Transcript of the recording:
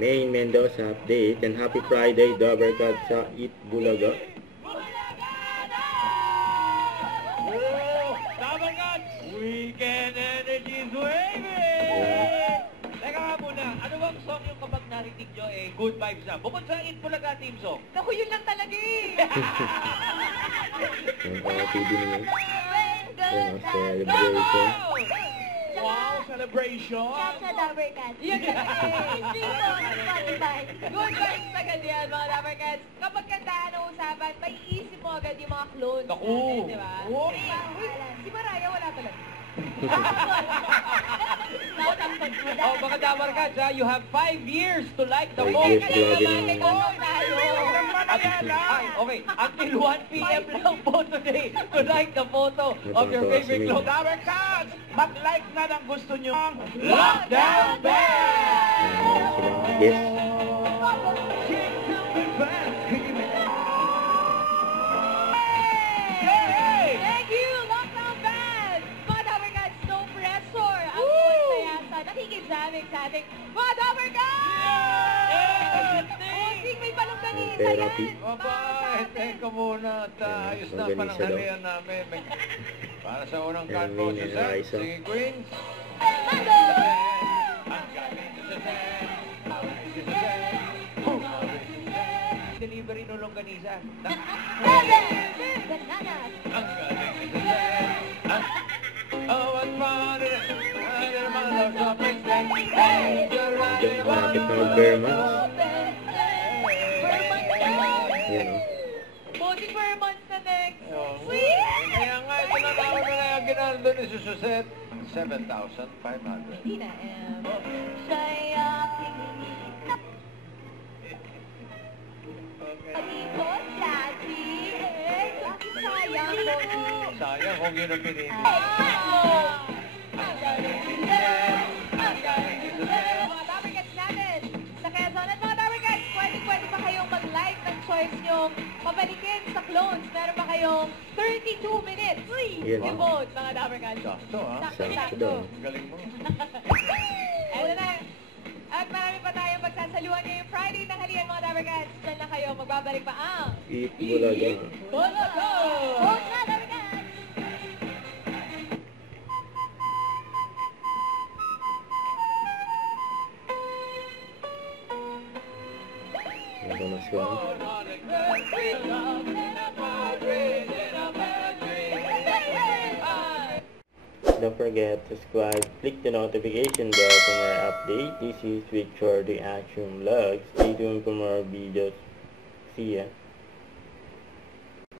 May Mendoza update, and happy Friday, Dabber Cats sa Eat Bulaga. Dabber Cats! Weekend energy is waving! Teka nga muna, ano bang song yung kapag narinig nyo good vibes na? Bukod sa Eat Bulaga team song. Naku, yun lang talaga eh. Yung TV naman. Yung celebration. Wow, celebration! Sa Dabber Cats. Yun yun eh. Stream mo sa Spotify. Good vibes agad yan, mga Dabber Cats. Kapag kantahan ng usapan, may iisip mo agad yung mga clones Naku! natin, di ba? Oo. Si Mariah wala talaga. Natampag mo Oh, mga Dabber Cats, you have 5 years to like the 5 most. years vlogging May naman. tanong tayo. Ay, okay. Until 1 p.m. lang po today to like the photo of your favorite clothes. Dabber Cats, mag-like na ng gusto nyo. Lockdown Band! Silang guest. Thank you, Lockdown Band! Mga Dabber Cats, no pressure. Ang saya sa nakikisaming sa ating mga Dabber Cats! Osing, may palongganisa yan. Therapy. Bye-bye. Teka muna. Ayos na pananghalian namin. Para sa unang kanto, si Seth, si Queen. Hello! Delivery no longganisa. Bananas! Ang galing ni Seth. Oh, what fun it is. Diyan malapit na mag-Bermans. Yan o. Bossing for months na next. Kaya nga, ito na naman na yung ginano ni Sususet. 7,500. Hindi na, Siya'y aking Alikot, Daddy! Sayang mo! Sayang kung yun ang pinili. Ang galing ni Seth! Ang galing ni Seth! Mga Dabber Cats natin! Sa Quezon at mga Dabber Cats, pwede pa kayong mag-like ng choice nyo. Pabalikin sa clones. Meron pa kayong 32 minutes. Yan. I-vote, mga Dabber Cats. Sakto, ha? Sakto daw. Galing mo. Eto na. At marami pa tayong magsasaluhan ngayong Friday ng halian, mga Dabber Cats. Diyan na kayo. Magbabalik pa ang Eat Bulaga. Bulaga! Vote na, Dabber Cats! Mas lang. Don't forget to subscribe, click the notification bell for more updates. This is Victor the Action Vlog. Stay tuned for more videos. See ya.